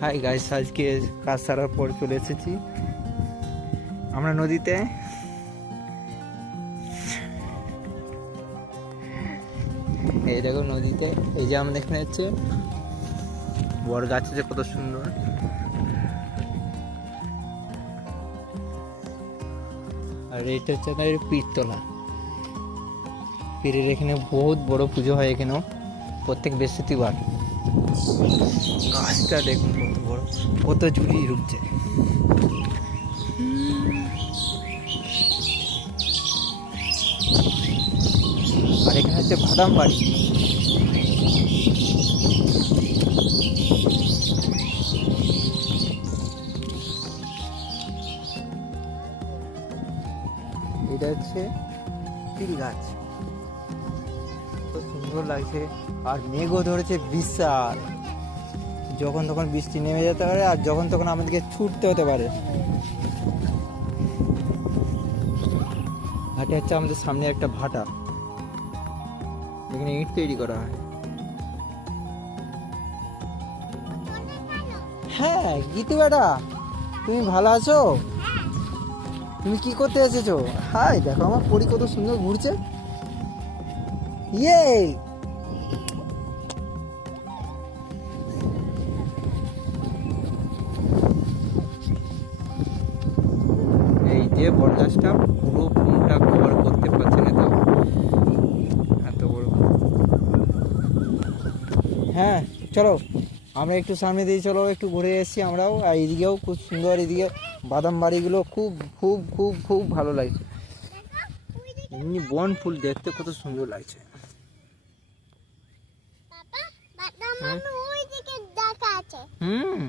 Hi guys আজকে কাজ সারার পর চলে এসেছি। আমরা নদীতে। এই দেখো নদীতে, এই যে আমাদের এখানে হচ্ছে বড় গাছ আছে কত সুন্দর। আর এটা হচ্ছে আমাদের পীরতলা। পীরের এখানে বহুত বড় পুজো হয় এখানেও, প্রত্যেক বৃহস্পতিবার। গাছটা দেখুন কত বড়, কত ঝুড়ি ঢুকছে আর এখানে হচ্ছে বাদাম বাড়ি। এটা হচ্ছে তিল গাছ। সুন্দর লাগছে। আর মেঘও ধরেছে বিশাল। যখন তখন বৃষ্টি নেমে যেতে পারে আর যখন তখন আমাদেরকে ছুটতে হতে পারে। ভাটা হচ্ছে আমাদের সামনে একটা ভাটা। এখানে ইট তৈরি করা হয়। হ্যাঁ গীতু বেটা তুমি ভালো আছো? তুমি কি করতে এসেছ? হাই দেখো আমার পরি কত সুন্দর ঘুরছে। ইয়ে এই যে বরগাছটা পুরো ফোনটা কভার করতে পারছে না তো। এত বড় হ্যাঁ চলো আমরা একটু সামনে দিয়ে চলো একটু ঘুরে এসেছি আমরাও। আর এদিকেও খুব সুন্দর এদিকে বাদাম বাড়িগুলো খুব খুব খুব খুব ভালো লাগছে। এমনি বন ফুল দেখতে কত সুন্দর লাগছে। হ্যাঁ? হুম।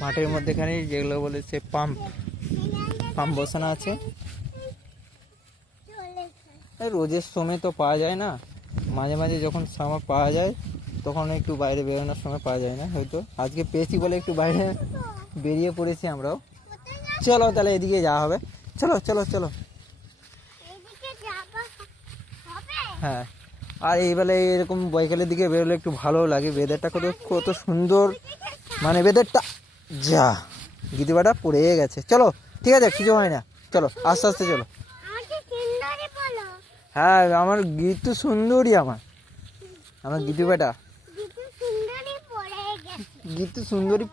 মাঠের মধ্যেখানে যেগুলো বলেছে পাম্প পাম্প বসানো আছে। রোজের সময় তো পাওয়া যায় না। মাঝে মাঝে যখন সময় পাওয়া যায় তখন একটু বাইরে বেরোনোর সময় পাওয়া যায় না হয়তো। আজকে পেয়েছি বলে একটু বাইরে বেরিয়ে পড়েছি আমরাও। চলো তাহলে এদিকে যাওয়া হবে। চলো চলো চলো। হ্যাঁ। আর এই বেলা এরকম বৈকালের দিকে বেরোলে একটু ভালো লাগে। বেদারটা কত কত সুন্দর। মানে বেদারটা যা গিদিবাটা পড়ে গেছে। চলো ঠিক আছে কিছু হয় না। চলো আস্তে আস্তে চলো। হ্যাঁ আমার গীত তো সুন্দরই আমার। আমার গীতু বেটা দিদি সুন্দরী পড়ে গেছে গীতু সুন্দরী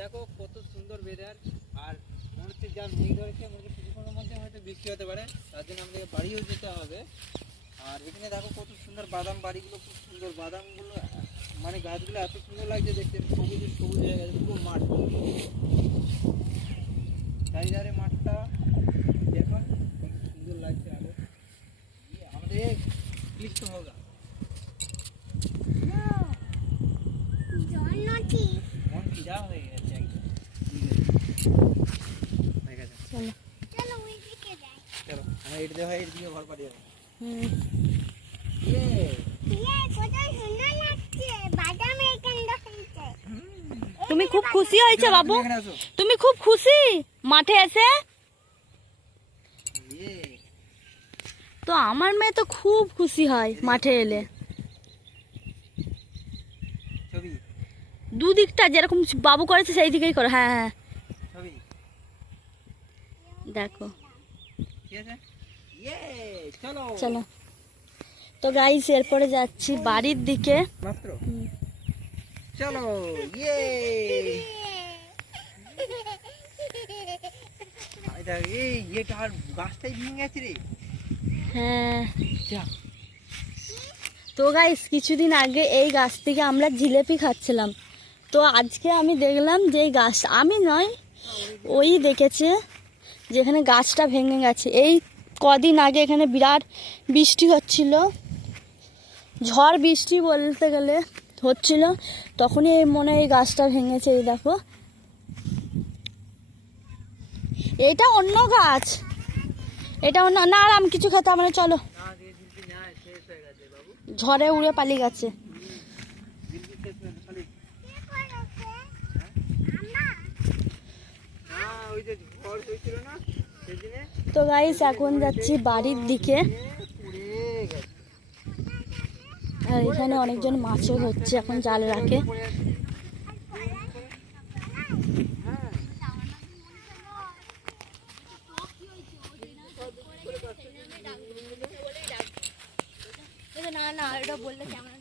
দেখো কত সুন্দর ওয়েদার আর মনে হচ্ছে যা মেঘ ধরেছে, মনে কিছুক্ষণের মধ্যে হয়তো বৃষ্টি হতে পারে, তার জন্য আমাদেরকে বাড়িও যেতে হবে। আর এখানে দেখো কত সুন্দর বাদাম, বাড়িগুলো খুব সুন্দর। বাদামগুলো মানে গাছগুলো এত সুন্দর লাগছে দেখতে, সবুজ সবুজ হয়ে গেছে, পুরো মাঠ। চারিধারে মাঠটা দেখো কত সুন্দর লাগছে আরও ইয়ে, আমাদের ক্লিক হোগা জন্নটি মন ফিরা হয়ে গেছে একদম হয়ে গেছে চলো চলো ওই দিকে যাই চলো আমরা এটি দিয়ে হয় এটি দিয়ে ঘর পাড়ি যাব হুম ইয়ে ইয়ে কোথায় সুন্দর লাগছে বাদাম এখানে হয়েছে তুমি খুব খুশি হয়েছে বাবু? তুমি খুব খুশি? মাঠে এসে? তো আমার মেয়ে তো খুব খুশি হয় মাঠে এলে। দুদিকটা যেরকম বাবু করেছে সেই দিকেই করো। হ্যাঁ হ্যাঁ। দেখো। ইয়ে চলো। তো গাইস এরপরে যাচ্ছি বাড়ির দিকে। চলো ইয়ে। হ্যাঁ। তো গাইস কিছুদিন আগে এই গাছ থেকে আমরা জিলেপি খাচ্ছিলাম। তো আজকে আমি দেখলাম যে এই গাছ, আমি নয়, ওই দেখেছে যেখানে গাছটা ভেঙে গেছে। এই কদিন আগে এখানে বিরাট বৃষ্টি হচ্ছিল, ঝড় বৃষ্টি বলতে গেলে হচ্ছিল, তখনই মনে এই গাছটা ভেঙেছে, এই দেখো। এটা অন্য গাছ। এটা অন্য, না আর আমি কিছু খেতে মানে চলো। ঝড়ে উড়ে পালিয়ে গেছে দিল্লি শেষ হয়ে গেছে খালি কি করো ঝড় হয়েছিল না সেদিনে তো গাইস এখন যাচ্ছি বাড়ির দিকে। আর এখানে অনেকজন মাছও হচ্ছে, এখন জাল রাখে। না না, এটা বললে কেমন